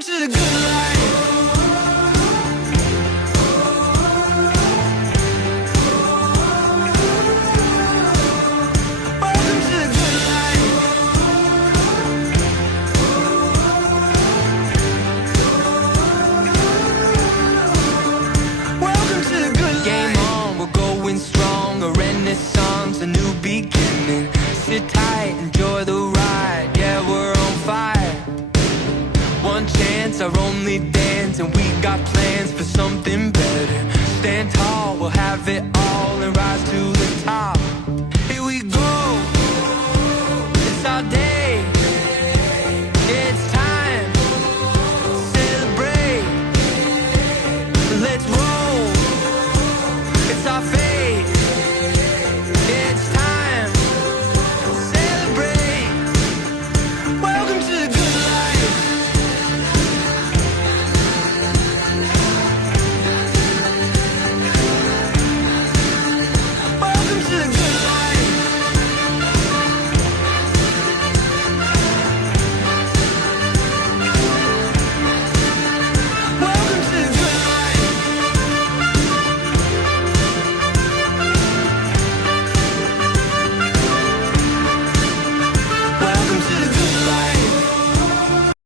Welcome to the good life. Welcome to the good life. Welcome to the good life. Game on, we're going strong. A renaissance, a new beginning. Sit tight, enjoy the ride. Yeah, we're on fire. One chance, our only dance, and we got plans for something better. Stand tall, we'll have it all and rise to the top.